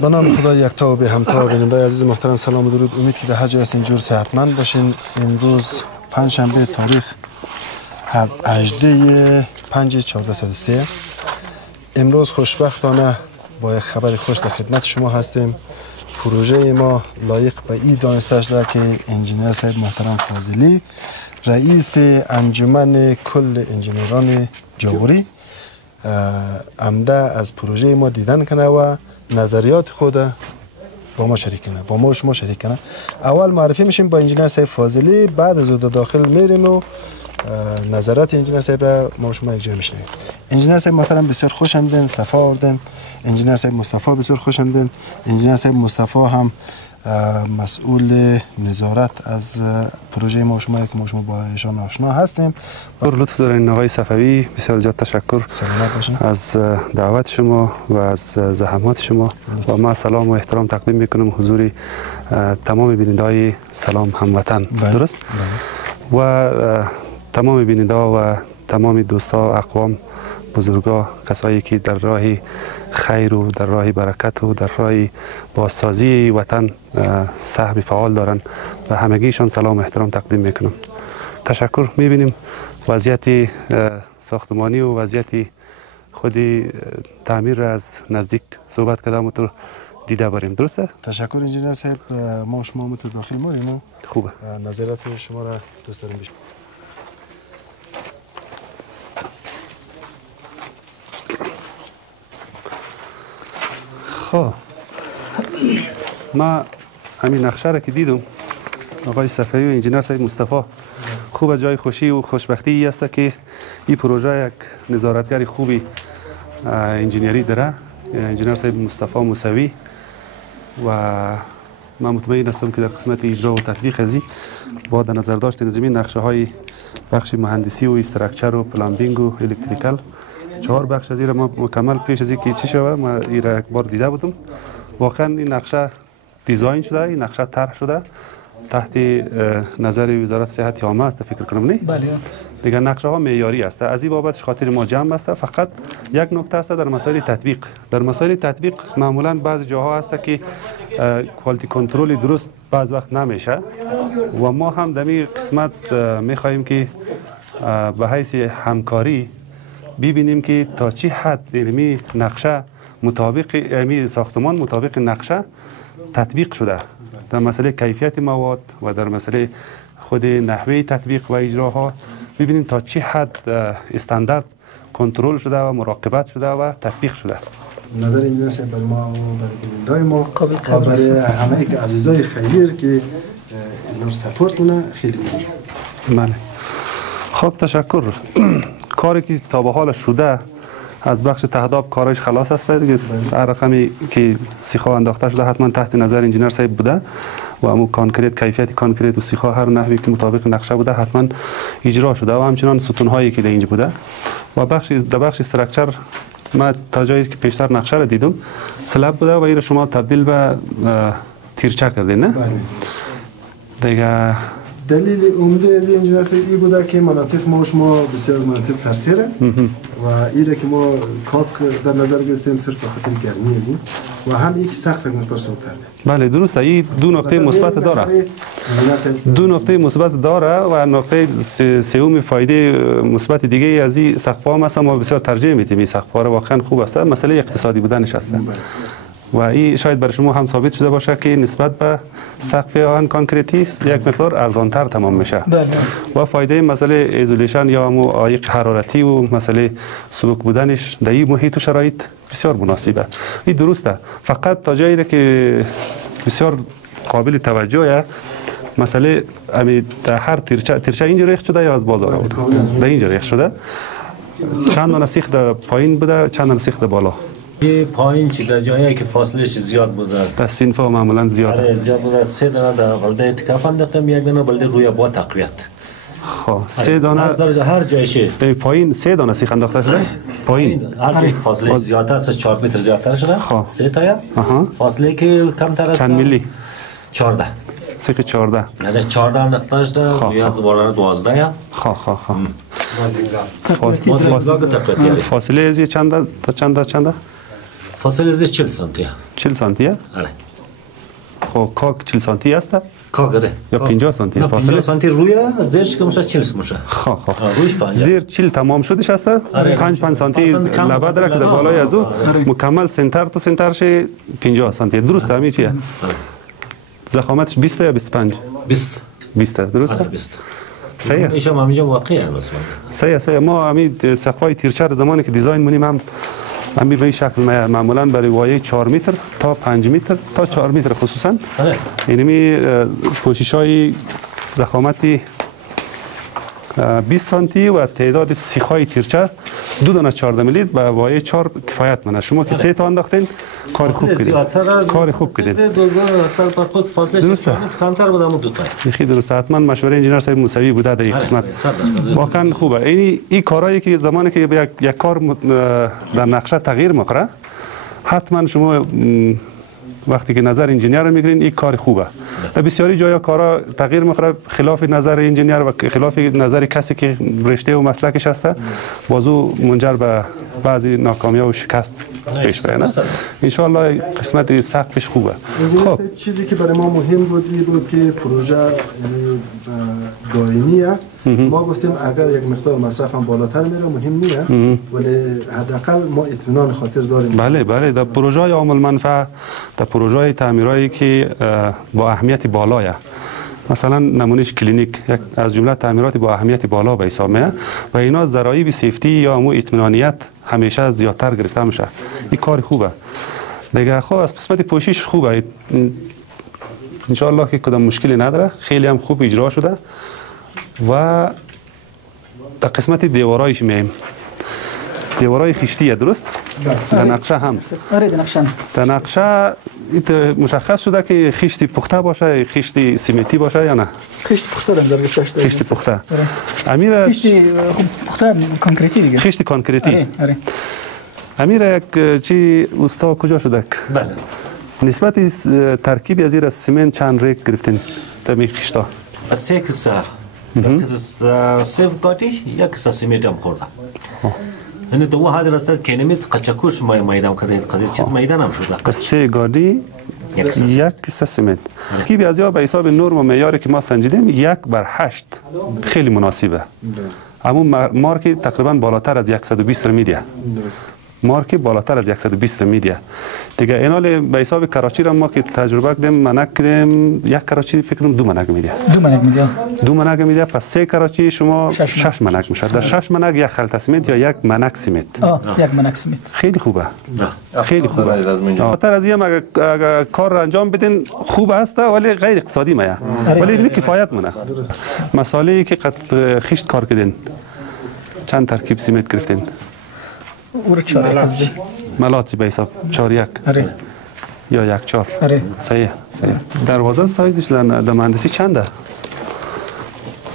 به نام خدا یکتا و به همتا. بیننده عزیز محترم سلام و درود. امید که در هر جای هستین جور صحتمند باشین. امروز پنجشنبه تاریخ 18/5/1403. امروز خوشبختانه با یک خبر خوش در خدمت شما هستیم. پروژه ما لایق به این دانسته شده که انجینر صاحب محترم فاضلی، رئیس انجمن کل انجینران جاوری، عمده از پروژه ما دیدن کنه و نظریات خود با ما شریک کنه، با ما و شما شریک کنه. اول معرفی میشیم با انجینر صاحب فاضلی، بعد از اون داخل میریم و نظرات انجینر صاحب را ما و شما یک جای میشنویم. انجینر صاحب محترم بسیار خوش آمدین، صفا آوردین. انجینر صاحب مصطفی بسیار خوش آمدین. انجینر صاحب مصطفی هم مسئول نظارت از پروژه ما و شما که ما شما با ایشان آشنا هستیم. لطف دارین آقای صفوی، بسیار زیاد تشکر از دعوت شما و از زحمات شما و ما سلام و احترام تقدیم میکنم حضور تمام بیننده‌های سلام هموطن. درست؟ و تمام بیننده و تمام دوستا، اقوام، بزرگا، کسایی که در راه خیر و در راه برکت و در راه بازسازی وطن سهم فعال دارن و همگیشان سلام و احترام تقدیم میکنم. تشکر. میبینیم وضعیت ساختمانی و وضعیت خود تعمیر را از نزدیک صحبت کردم و تو دیده بریم. درسته؟ تشکر انجینر صاحب. ما شما متداخل ماریم. خوبه. نظرات شما را دوست داریم بشنویم. خب ما همین نقشه را که دیدم آقای صفوی و انجینر صاحب مصطفی، خوب جای خوشی و خوشبختی است که این پروژه یک نظارتگر خوبی انجینری داره، انجینر صاحب مصطفی موسوی، و من مطمئن هستم که در قسمت اجرا و تطبیق ازی با در نظر داشت نظامی نقشه های بخش مهندسی و استراکچر و پلامبینگ و الکتریکال 4 بخش از این ما مکمل پیش از اینکه چی شود ما این را یک بار دیده بودم. واقعا این نقشه دیزاین شده، این نقشه طرح شده تحت نظر وزارت صحت عامه است فکر کنم. نه بله دیگه نقشه ها معیاری است. از این بابت خاطر ما جمع است. فقط یک نکته است در مسائل تطبیق. در مسائل تطبیق معمولا بعض جاها است که کوالیتی کنترل درست بعض وقت نمیشه و ما هم در این قسمت میخواهیم که به حیث همکاری ببینیم که تا چی حد علمی نقشه مطابق علمی ساختمان مطابق نقشه تطبیق شده در مسئله کیفیت مواد و در مسئله خود نحوه تطبیق و اجراها. ببینیم تا چی حد استاندارد کنترل شده و مراقبت شده و تطبیق شده. نظر انجینر صاحب برای ما و برای بیننده‌های ما و برای همه که عزیزای خیر که اینا سپورت کنه خیلی مهمه. بله. خب تشکر. کاری که تا به حال شده از بخش تهداب کارش خلاص است دیگه. هر رقمی که سیخا انداخته شده حتما تحت نظر انجینر صاحب بوده و امو کانکریت، کیفیت کانکریت و سیخا هر نحوی که مطابق نقشه بوده حتما اجرا شده و همچنان ستون هایی که در اینجا بوده و در بخش استراکچر ما تا جایی که پیشتر نقشه را دیدم سلب بوده و این شما تبدیل به تیرچه کردین. نه دیگه دلیل عمده از انجینر صاحب این بوده که مناطق ما و شما بسیار مناطق سرسیره و ایره که ما کاک در نظر گرفتیم صرف بخاطر گرمی از این و هم یک سقف مقدار سوختر. بله درسته. این دو نقطه مثبت داره. دو نقطه مثبت داره و نقطه سوم فایده مثبت دیگه از این سقف‌ها مثلا ما بسیار ترجیح میدیم. این سقف‌ها واقعا خوب است. مسئله اقتصادی بودنش است. و این شاید برای شما هم ثابت شده باشه که نسبت به سقف آهن کانکریتی یک مقدار ارزانتر تمام میشه و فایده مسئله ایزولیشن یا همون عایق حرارتی و مسئله سبک بودنش در این محیط و شرایط بسیار مناسبه. این درسته. فقط تا جایی که بسیار قابل توجهه مسئله در هر تیرچه اینجا ریخت شده یا از بازار آورده در اینجا ریخت شده. چند دانه سیخ در پایین بوده، چند دانه سیخ در بالا. یه پایین چی در جایی که فاصلهش زیاد بوده در سینفا معمولا زیاده. زیاد بوده. 3 دانه در بلده اتکاف انداختم، 1 دانه بلده روی با تقویت. خب 3 دانه هر جایشه پایین 3 دانه سیخ انداخته شده. پایین هر جایی فاصله زیادتر از 4 متر زیادتر شده. 3 تایا فاصله که کمتر از چند میلی 14 سیخ 14 نه 14 انداخته شده یا دوباره 12 یا فاصله از چند تا چند فاصله از 40 سانتی 40 سانتیه؟ آره. خب کاک 40 سانتی است؟ کاگره یا 50 سانتی فاصله؟ 50 سانتی روی زیرش که میشه 40 میشه. خب رویش 50. زیر 40 تمام شدش است؟ 5 سانتی لبه داره که در بالای از او مکمل سنتر تو سنترش 50 سانتی. درسته همین چیه؟ ضخامتش 20 یا 25؟ 20 درسته؟ 20. صحیح. ایشم همینجا واقعیه بس. صحیح ما همین سقف‌های تیرچر زمانی که دیزاین مونیم هم به این شکل معمولا برای وایه 4 متر تا 5 متر تا 4 متر خصوصا اینمی پوشش‌های ضخامتی 20 سانتی و تعداد سیخ‌های تیرچه 2 دانه 14 میلی به وایه 4 کفایت منه. شما که 3 تا انداختین کار خوب کردین. کار خوب کردین. درسته. کمتر بودم دو تا. خیلی درسته. حتما مشوره انجینر صاحب موسوی بوده در این قسمت. واقعا خوبه. این کارهایی که زمانی که یک کار در نقشه تغییر می‌کنه حتما شما وقتی که نظر انجینیر رو میگیرین این کار خوبه. در بسیاری جایا کارا تغییر می‌خوره خلاف نظر انجینیر و خلاف نظر کسی که رشته و مسلکش هسته بازو منجر به بعضی ناکامی و شکست پیش بره. ان شاء الله قسمت سقفش خوبه. خب چیزی که برای ما مهم بود این بود که پروژه دائمیه. ما گفتیم اگر یک مقدار مصرف هم بالاتر میره مهم نیه ولی حداقل ما اطمینان خاطر داریم. بله در پروژه عامل منفعه در پروژه تعمیرایی که با اهمیت بالایه مثلا نمونهش کلینیک یک از جمله تعمیرات با اهمیت بالا به حساب میاد و اینا ضرایب سیفتی یا امو اطمینانیت همیشه زیادتر گرفته میشه. این کار خوبه دیگه. خب از قسمت پوشش خوبه ان شاء الله که کدام مشکلی نداره. خیلی هم خوب اجرا شده و در قسمت دیوارایش میایم. دیوارای خشتیه درست؟ در نقشه هم. در نقشه مشخص شده که خشتی پخته باشه خشتی سیمنتی باشه یا نه؟ خشت پخته در گذاشته. خشت پخته. امیر خشتی پخته کانکریتی دیگه. خشت کانکریتی. آره. امیر یک چی اوستا کجا شده؟ بله. نسبت ترکیب از این سیمنت چند ریک گرفتین در می خشتا؟ از 3 کیسه. سیف کاتی یک کیسه سیمنت هم خورده. یعنی دو حد رسد کلمت قچکوش مایدام کرده چیز میدان هم شده. 3 گاردی یک کیسه سیمنت. کی به ازیا به حساب نرم و معیاری که ما سنجیدیم 1/8 خیلی مناسبه. اما مارک تقریبا بالاتر از 120 میدیه. مارک بالاتر از 120 میدیه. دیگه اینال به حساب کراچی را ما که تجربه کردیم منک کردیم یک کراچی فکر کنم 2 منک میدیه. 2 منک میدیه پس 3 کراچی شما 6 منک میشه. در 6 منک یک خلطه سیمنت یا 1 منک سیمنت. یک منک سیمنت. خیلی خوبه. خیلی خوبه. بالاتر از این اگر کار را انجام بدین خوب است ولی غیر اقتصادی میه. ولی این کفایت منه. مسائلی که قد خشت کار کردین چند ترکیب سیمنت گرفتین؟ اور 4 ملات به حساب 4 یا 1/4. صحیح. دروازه سایزش در مهندسی چنده؟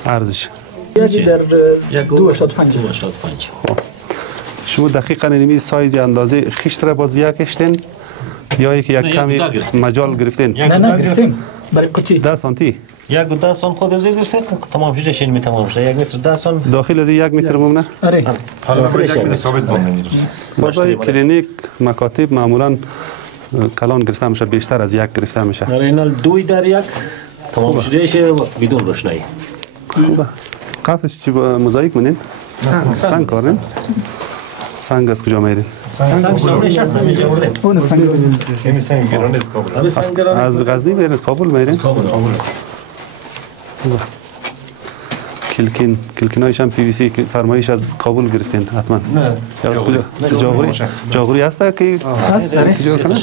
ارزش در 2.85. شما دقیقاً نمی سایز اندازه خشت را باز یک کشتین یا یک کمی مجال گرفتین؟ نه گرفتیم برای قطعی 10 سانتی. 10 سان خود از این گرفته تمام شده شین می تمام شده 1 متر 10 سان داخل از 1 متر ممنه؟ آره. حالا خودش ثابت بمونه. برای کلینیک مکاتب معمولاً کلان گرفته میشه بیشتر از 1 گرفته میشه. در اینال 2 در 1 تمام شده شه بدون روشنایی. خوبه. قفش چی موزاییک منین؟ سنگ کارین؟ سنگ از کجا میرین؟ از غزنی میرین از کابل میرین؟ کلکین هایش هم پی وی سی فرمایش از کابل گرفتین حتما؟ نه جاغوری هسته که هست جور کنه؟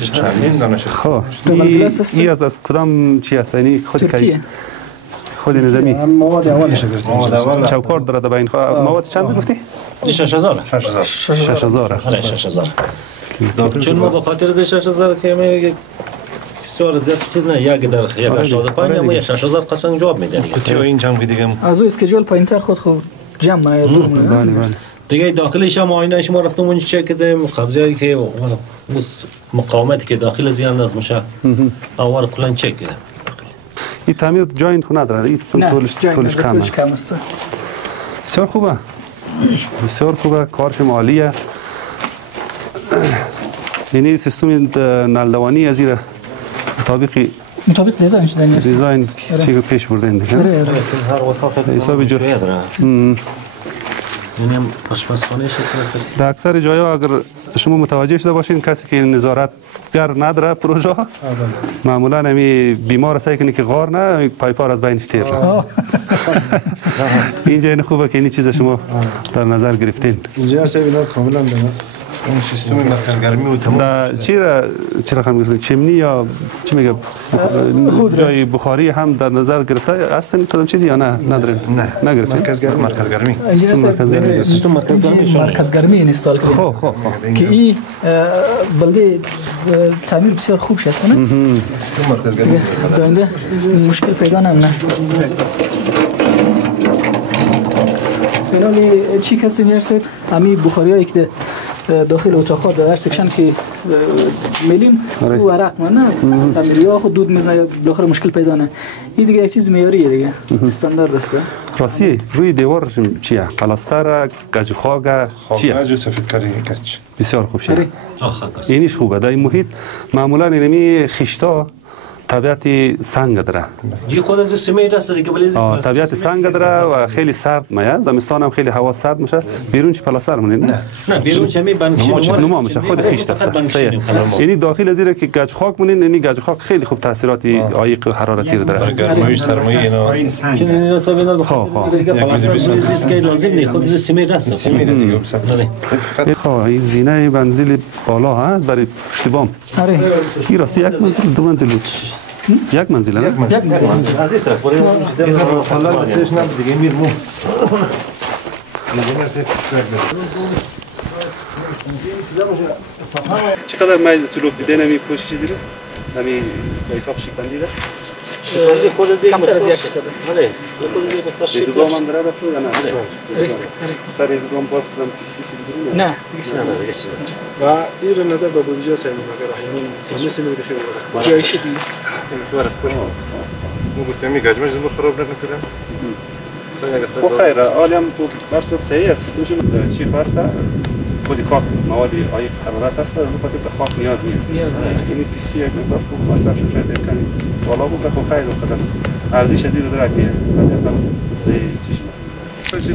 خب این از کدام چی هست؟ یعنی خود نظامی مواد اولش گرفتیم. چوکار داره با این مواد چند گفتی؟ 6000 چون ما به خاطر از 6000 که میگه بسیار زیاد چیز نه یک در 185 یا 6000 قشنگ جواب میده دیگه. چه این جنگ دیگه از او اسکیجول پایینتر خود جمع یا دور بله دیگه داخلش هم آینه شما رفتم اونجا چک کردیم قضیه‌ای که مقاومتی که داخل زیان از میشه اول کلا چک کردم. این تعمیر جای این خونه نداره. این طولش کم است. بسیار خوبه. کارش عالیه. یعنی سیستم نلدوانی از این مطابق دیزاین شده نیست. دیزاین چی پیش بردن دیگه. هر اتاق حساب جو داره. یعنی آشپزخانه شکل در اکثر جاها اگر شما متوجه شده باشین کسی که نظارتگر نداره پروژه معمولا همی بیمار سعی کنه که غار نه پایپار از بینش تیر شه. اینجا این خوبه که این چیز شما در نظر گرفتین. انجینر صاحب اینا کاملا داره. اون سیستم مرکز گرمی و تمام چرا خم گفتن چمنی یا چی میگه جای بخاری هم در نظر گرفته هستن کدام چیزی یا نه ندارین نه نگرفتین مرکز گرمی سیستم مرکز گرمی اینستال کردیم. خب که این بلده تعمیر بسیار خوب شده نه؟ مرکز گرمی داینده مشکل پیدا نمونه. فعلا چی کسی نیست همین بخاری هایی که داخل اتاق در هر سکشن که میلیم او ورق نه تعمیری ها خود دود میزنه داخل مشکل پیدا نه. این دیگه یک چیز معیاریه دیگه استاندارد است. راستی روی دیوار چیه پلاستر گچ خاک چیه گچ سفید کاری گچ بسیار خوب شده اینیش خوبه در این محیط معمولا اینمی خشتا طبیعت سنگ داره. یه خود از سیمه است دیگه ولی طبیعت سنگ داره و خیلی سرد میاد. زمستان هم خیلی هوا سرد میشه. بیرون چه پلاستر مونید نه بیرون چه می بنفشه نما میشه خود خشت است. یعنی داخل از اینه که گچ خاک مونین یعنی گچ خاک خیلی خوب تاثیراتی عایق حرارتی رو داره. گرمایش سرمایه اینا که حساب اینا بخواد دیگه پلاستر زیست که لازم نیست خود از سیمه است. سیمه دیگه خب این زینه منزل بالا ها برای پشت بام. آره این راستی یک منزل دو منزل یک منزل نه؟ یک منزل از این طرف برای حالا دیگه نه دیگه میرمو چقدر مایل سلوک دیدن همی پوش چیزی رو؟ همی به حساب شکبندی ده؟ شکلی خود از این کمتر از 1%. بله خود از این مقدار ازدگام هم داره دفعه یا نه؟ آره سر ازدگام باز کنم کسی چیزی برون؟ نه دیگه چیز و این رو نظر به بودجه سعی مگر احیانا تونسی میره خیلی بره جایش دی مو گفتم گاجمش زبر خراب نکنه خب خیره عالی هم تو برصورت صحیح است سیستمشون چی بسته خودی کار مواد عایق حرارت هست از خاطر به خاک نیاز نیست این پی سی یک مقدار خوب مصرف شد شاید کمی بالا بود خب خیلی بخاطر ارزش از این رو داره که طبیعتا صحیح چیز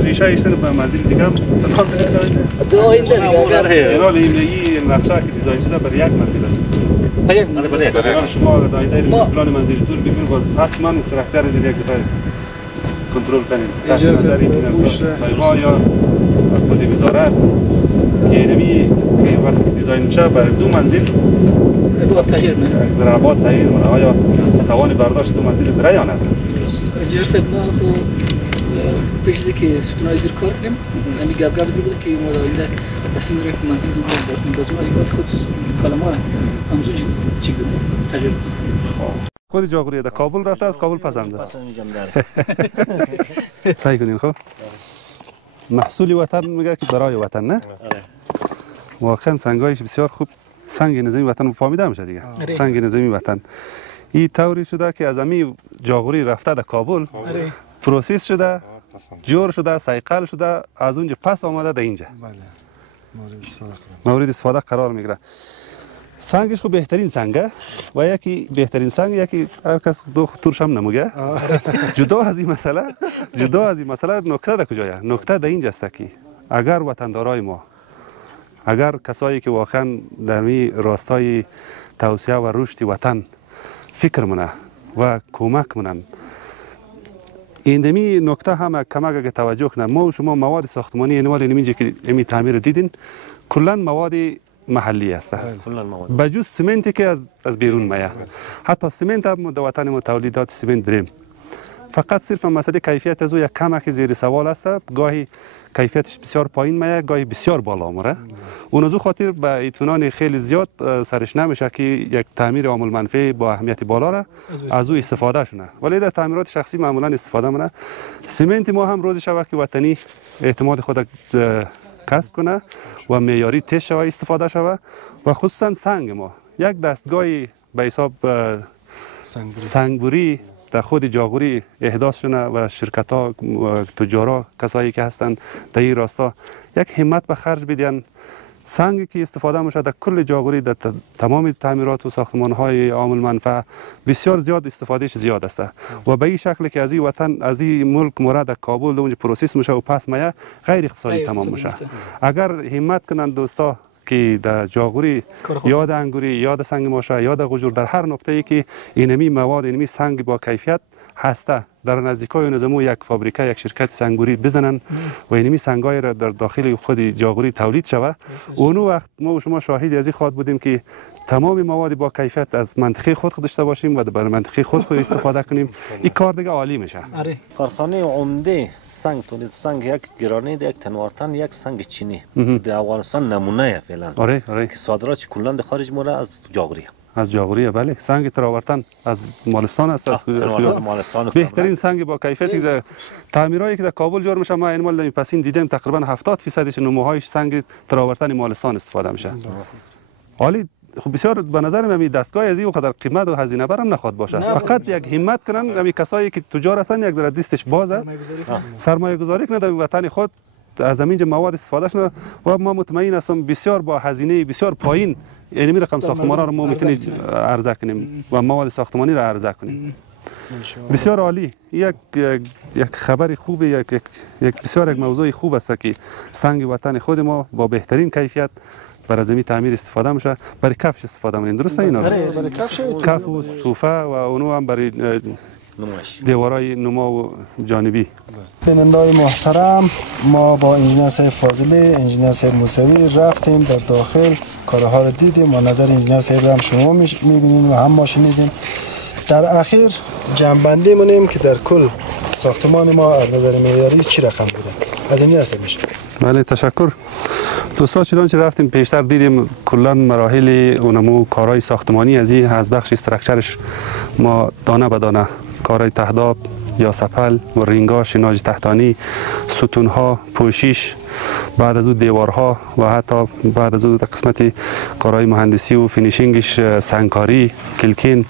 ریشه ایشتر به منزل دیگه هم دو آینده دیگه اگر این نقشه که دیزاین شده برای یک منزل است یک منزل اگر شما دایره پلان منزل دور ببینید باز حتما استراکچر از یک دفعه کنترل کنید تحت نظر این سایبا یا خود وزارت که اینمی که وقتی دیزاین میشه برای دو منزل ابعاد تغییر نه در ابعاد تغییر کنه آیا توان برداشت دو منزل داره یا نه انجینر صاحب ما خو پیش از که ستونای زیر کار کنیم یعنی گپ زی بود که ما در آینده تصمیم گرفتیم که منزل دوم بکنیم باز ما ایقات خود کلمه همزون چی کنیم تغییر کنیم خود جاغوری در کابل رفته از کابل پسنده سعی کنیم خب محصول وطن میگه که برای وطن نه واقعا سنگایش بسیار خوب سنگ نظامی وطن فهمیده میشه دیگه سنگ نظامی وطن این طوری شده که از امی جاغوری رفته در کابل پروسس شده جور شده سایقل شده از اونجا پس آمده در اینجا مورد استفاده قرار میگیره سنگش خب بهترین سنگه و یکی بهترین سنگ یکی هر کس دو تورش هم نموگه جدا از این مسئله نکته در کجایه نکته در اینجا است که اگر وطندارای ما اگر کسایی که واقعا در می راستای توسعه و رشد وطن فکر منه و کمک منن ایندمی نکته هم کمک اگه توجه کنه ما و شما مواد ساختمانی اینوال اینجا که امی تعمیر دیدین کلا مواد محلی است بجز سمنتی که از بیرون میاد حتی سمنت هم در وطن ما تولیدات سمنت داریم فقط صرف مسئله کیفیت از او یک کمک زیر سوال است گاهی کیفیتش بسیار پایین میاد گاهی بسیار بالا میره اون از او خاطر به اطمینان خیلی زیاد سرش نمیشه که یک تعمیر عامل منفی با اهمیت بالا را از او استفاده شونه ولی در تعمیرات شخصی معمولا استفاده منه سمنت ما هم روز شبه که وطنی اعتماد خود کسب کنه و معیاری تست شوه استفاده شوه و خصوصا سنگ ما یک دستگاهی به حساب سنگبری در خود جاغوری احداث شده و شرکت ها تجارا کسایی که هستند در این راستا یک همت به خرج بدین سنگی که استفاده میشه در کل جاغوری در تمام تعمیرات و ساختمان های عامل منفعه بسیار زیاد استفادهش زیاد است و به این شکل که از این وطن از این ملک مورد کابل در اونجا پروسس میشه و پس میه غیر اقتصادی تمام میشه. اگر همت کنند دوستا که در جاغوری یاد انگوری یاد سنگ ماشه یاد غجور در هر نقطه ای که اینمی مواد اینمی سنگ با کیفیت هسته در نزدیکای نظمو یک فابریکه یک شرکت سنگوری بزنن و اینمی سنگای را در داخل خود جاغوری تولید شود اون وقت ما و شما شاهدی از این خواهد بودیم که تمام مواد با کیفیت از منطقه خود داشته باشیم و در منطقه خود استفاده کنیم. این کار دیگه عالی میشه. کارخانه عمده سنگ تولید سنگ یک گرانیت یک تنوارتن یک سنگ چینی که در افغانستان نمونه فعلا که صادرات کلا در خارج موره از جاغوری از جاغوری. بله سنگ تراورتن از مالستان است. از مالستان بهترین سنگ با کیفیتی در تعمیرایی که در کابل جور میشه ما این مال در پسین دیدم تقریبا 70% نموهایش سنگ تراورتن مالستان استفاده میشه. عالی. خب بسیار به نظر من دستگاه از این قدر قیمت و هزینه برام نخواد باشه. فقط یک همت کنن همین کسایی که تجار هستن یک ذره دستش بازه سرمایه گذاری کنه در وطن خود از همینجا مواد استفاده شنه و ما مطمئن هستم بسیار با هزینه بسیار پایین یعنی می رقم ساختمان ها رو ما میتونیم عرضه کنیم و مواد ساختمانی رو عرضه کنیم. بسیار عالی. یک خبر خوب یک بسیار یک موضوع خوب است که سنگ وطن خود ما با بهترین کیفیت برای زمین تعمیر استفاده میشه. برای کفش استفاده میکنن درسته اینا؟ برای کف و صوفه و اونو هم برای دیوارای نما و جانبی. بیننده‌های محترم ما با انجینر صاحب فاضلی انجینر صاحب موسوی رفتیم در داخل کارها رو دیدیم و نظر انجینر صاحب رو هم شما میبینید و هم ما شنیدیم. در اخیر جنبندی مونیم که در کل ساختمان ما از نظر معیاری چی رقم بوده از انجینر صاحب میشه. بله تشکر. دوستا چنانچه رفتیم پیشتر دیدیم کلا مراحل اونمو کارهای ساختمانی از بخش استراکچرش ما دانه به دانه کارهای تهداب یا سپل و رینگا شناج تحتانی ستونها پوشش بعد از اون دیوارها و حتی بعد از اون قسمت کارهای مهندسی و فینیشینگش سنگکاری کلکین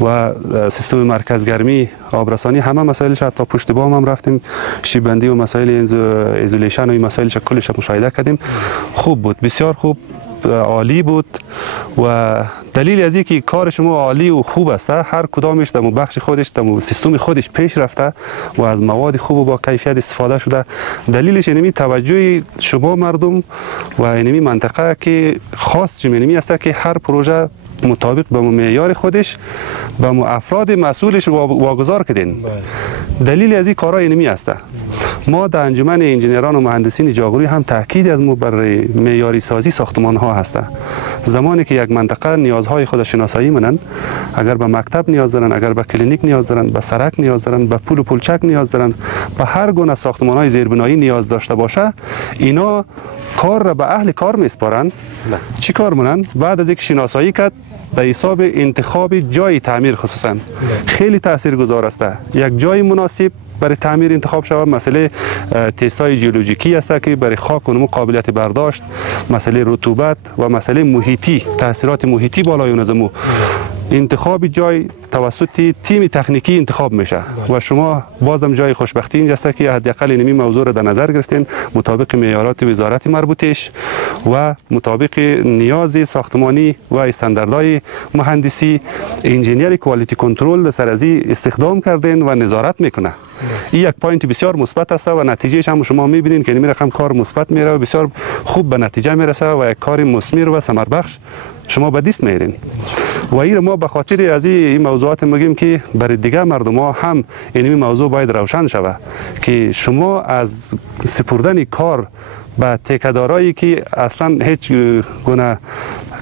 و سیستم مرکز گرمی آبرسانی همه مسائلش حتی پشت بام هم رفتیم شیبندی و مسائل ایزولیشن و این مسائلش کلش مشاهده کردیم. خوب بود بسیار خوب عالی بود و دلیل از اینکه کار شما عالی و خوب است هر کدامش در بخش خودش در سیستم خودش پیش رفته و از مواد خوب و با کیفیت استفاده شده. دلیلش اینمی توجه شما مردم و اینمی منطقه که خاص جمعی است که هر پروژه مطابق به معیار خودش به افراد مسئولش واگذار کردین. دلیل از این کارها اینمی است. ما در انجمن انجینران و مهندسین جاغوری هم تاکید از ما برای معیاری سازی ساختمان ها هست. زمانی که یک منطقه نیازهای خود شناسایی منن اگر به مکتب نیاز دارن اگر به کلینیک نیاز دارن به سرک نیاز دارن به پول و پلچک نیاز دارن به هر گونه ساختمان های زیربنایی نیاز داشته باشه اینا کار را به اهل کار میسپارن. چی کار منن؟ بعد از یک شناسایی کرد در حساب انتخاب جای تعمیر خصوصا خیلی تاثیرگذار است. یک جای مناسب برای تعمیر انتخاب شود. مسئله تست‌های ژئولوژیکی است که برای خاک و نمو قابلیت برداشت، مسئله رطوبت و مسئله محیطی تاثیرات محیطی بالای نظمو انتخاب جای توسط تیم تکنیکی انتخاب میشه و شما بازم جای خوشبختی اینجا است که حداقل اینمی موضوع را در نظر گرفتین مطابق معیارات وزارت مربوطش و مطابق نیاز ساختمانی و استانداردهای مهندسی انجینیر کوالیتی کنترل در سر از استخدام کردین و نظارت میکنه. این یک پوینت بسیار مثبت است و نتیجهش هم شما میبینید که این رقم کار مثبت میره و بسیار خوب به نتیجه میرسه و یک کار مثمر و ثمر بخش شما به دست میارین. و این ما به خاطر از این موضوعات میگیم که برای دیگه مردم ها هم این موضوع باید روشن شود که شما از سپردن کار به تکدارایی که اصلا هیچ گونه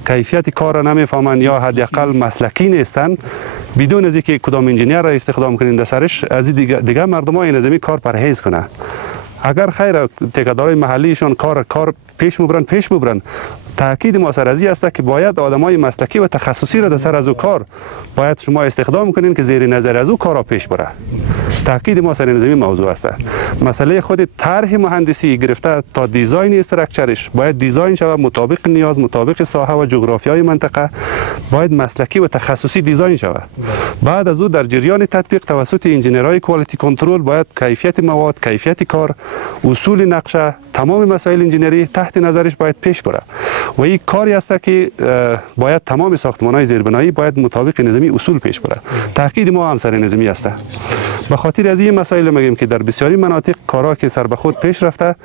کیفیت کار را نمیفهمن یا حداقل مسلکی نیستن بدون از اینکه کدام انجینیر را استخدام کنین در سرش از دیگه مردم ها این از این کار پرهیز کنه. اگر خیر تکدارای محلیشون کار پیش ببرن تاکید ما سر از است که باید آدمای مسلکی و تخصصی را در سر از او کار باید شما استخدام کنین که زیر نظر از او کارا پیش بره. تاکید ما سر این موضوع است. مسئله خود طرح مهندسی گرفته تا دیزاین استراکچرش باید دیزاین شود مطابق نیاز مطابق ساحه و جغرافیای منطقه باید مسلکی و تخصصی دیزاین شود. بعد از او در جریان تطبیق توسط انجینرهای کوالیتی کنترل باید کیفیت مواد کیفیت کار اصول نقشه، تمام مسائل انجینری تحت نظرش باید پیش بره و این کاری است که باید تمام ساختمان‌های زیربنایی باید مطابق نظامی اصول پیش بره. تاکید ما هم سر نظامی است. به خاطر از این مسائل میگیم که در بسیاری مناطق کارا که سر به خود پیش رفته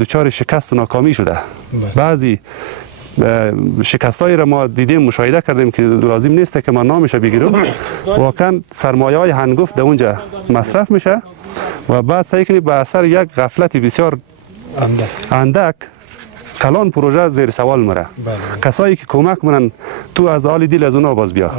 دچار شکست و ناکامی شده. بعضی شکستایی را ما دیدیم، مشاهده کردیم که لازم نیست که ما نامش بگیرم. واقعا سرمایه های هنگفت در اونجا مصرف میشه و بعد سعی کنید به اثر یک غفلت بسیار اندک کلان پروژه زیر سوال میره. کسایی که کمک منن تو از حال دل از اونا باز بیا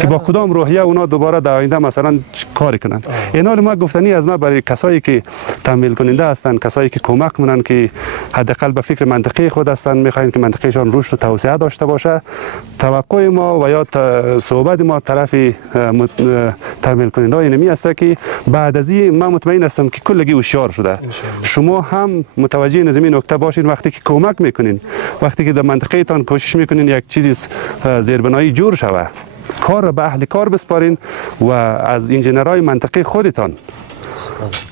که با کدام روحیه اونا دوباره در آینده مثلا کار کنن. اینا ما گفتنی از ما برای کسایی که تمویل کننده هستن، کسایی که کمک منن که حداقل به فکر منطقه خود هستن، میخواین که منطقهشان رشد و توسعه داشته باشه. توقع ما و یا صحبت ما طرف تمویل کننده اینمی است که بعد از این من مطمئن هستم که کلگی هوشیار شده. شما هم متوجه نظامی نکته باشین وقتی که کمک میکنین، وقتی که در منطقه تان کوشش میکنین یک چیزی زیربنایی جور شوه، کار را به اهل کار بسپارین و از انجینرهای منطقه خودتان.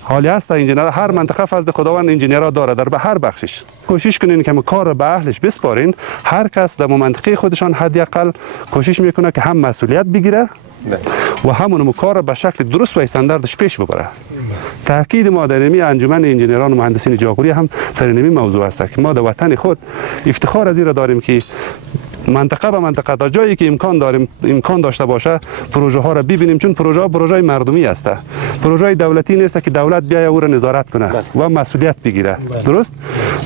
حالی هست انجینر هر منطقه فضل خداوند انجینرها داره در به هر بخشش. کوشش کنین که کار را به اهلش بسپارین. هر کس در منطقه خودشان حداقل کوشش میکنه که هم مسئولیت بگیره و همون کار را به شکل درست و استانداردش پیش ببره. تاکید ما در این انجمن انجینران و مهندسین جاغوری هم سر این موضوع است که ما در وطن خود افتخار از این را داریم که منطقه به منطقه تا جایی که امکان داشته باشه پروژه ها را ببینیم، چون پروژه مردمی است. پروژه دولتی نیست که دولت بیاید او را نظارت کنه و مسئولیت بگیره. درست؟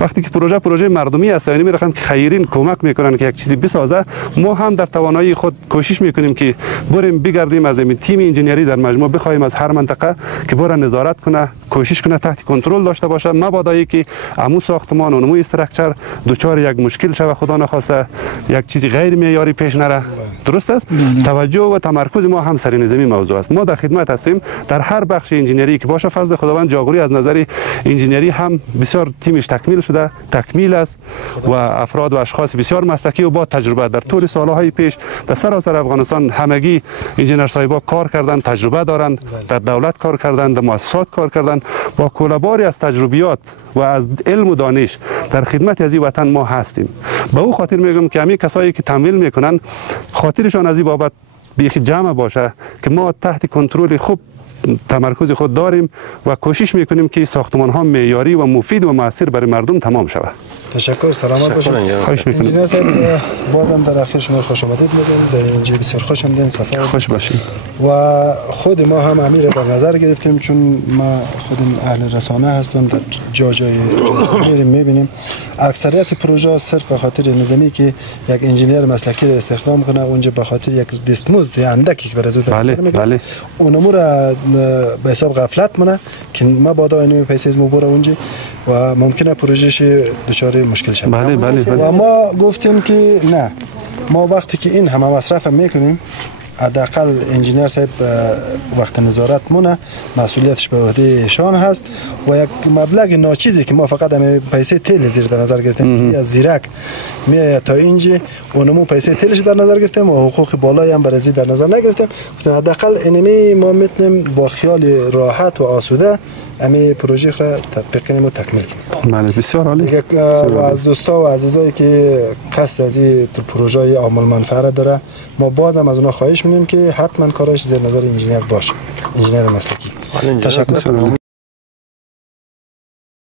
وقتی که پروژه مردمی است، یعنی میرخم که خیرین کمک میکنن که یک چیزی بسازه، ما هم در توانایی خود کوشش میکنیم که بریم بگردیم از این تیم انجینری در مجموع بخوایم از هر منطقه که بره نظارت کنه، کوشش کنه تحت کنترل داشته باشه، مبادا که عمو ساختمان و نمو استراکچر دچار یک مشکل شوه، خدا نخواسته یک چیزی غیر معیاری پیش نره. درست است؟ توجه و تمرکز ما هم سر نظامی موضوع است. ما در خدمت هستیم در هر بخش انجینری که باشه. فضل خداوند جاغوری از نظر انجینری هم بسیار تیمش تکمیل شده، تکمیل است و افراد و اشخاص بسیار مسلکی و با تجربه در طول سالهای پیش در سراسر افغانستان همگی انجینر صاحبا کار کردن، تجربه دارند، در دولت کار کردن، در مؤسسات کار کردن، با کله‌باری از تجربیات و از علم و دانش در خدمت از این وطن ما هستیم. به او خاطر میگم که همین کسایی که تمویل میکنن خاطرشان از این بابت بیخی جمع باشه که ما تحت کنترل خوب تمرکز خود داریم و کوشش میکنیم که ساختمان ها معیاری و مفید و موثر برای مردم تمام شود. تشکر، سلامت باشید. انجینر صاحب بازم در اخیر شما خوش آمدید میگم. در اینجا بسیار خوش آمدین، صفا خوش باشید. و خود ما هم امیر در نظر گرفتیم، چون ما خودم اهل رسانه هستم، در جای میریم میبینیم اکثریت پروژه صرف به خاطر نظامی که یک انجینر مسلکی را استخدام کنه، اونجا به خاطر یک دستمزد اندکی که برای زود میگیره اونمو را به حساب غفلت منه که ما بادا اینو پیسه از مبره اونجا و ممکنه پروژهش دچار مشکل شود. و ما گفتیم که نه، ما وقتی که این همه مصرف میکنیم حداقل انجینر صاحب وقت نظارت مونه مسئولیتش به عهده ایشان هست و یک مبلغ ناچیزی که ما فقط همه پیسه تیل زیر در نظر گرفتیم از زیرک میاد تا اینجا اونمو پیسه تیلش در نظر گرفتیم و حقوق بالایی هم برای در نظر نگرفتیم. حداقل اینمی ما میتونیم با خیال راحت و آسوده همه پروژه را تطبیق کنیم و تکمیل کنیم. بله، بسیار عالی. و از دوستا و عزیزایی که قصد از این پروژه عامل منفعه داره، ما بازم از اونا خواهش می‌کنیم که حتما کارش زیر نظر انجینر باشه، انجینر مسلکی. تشکر.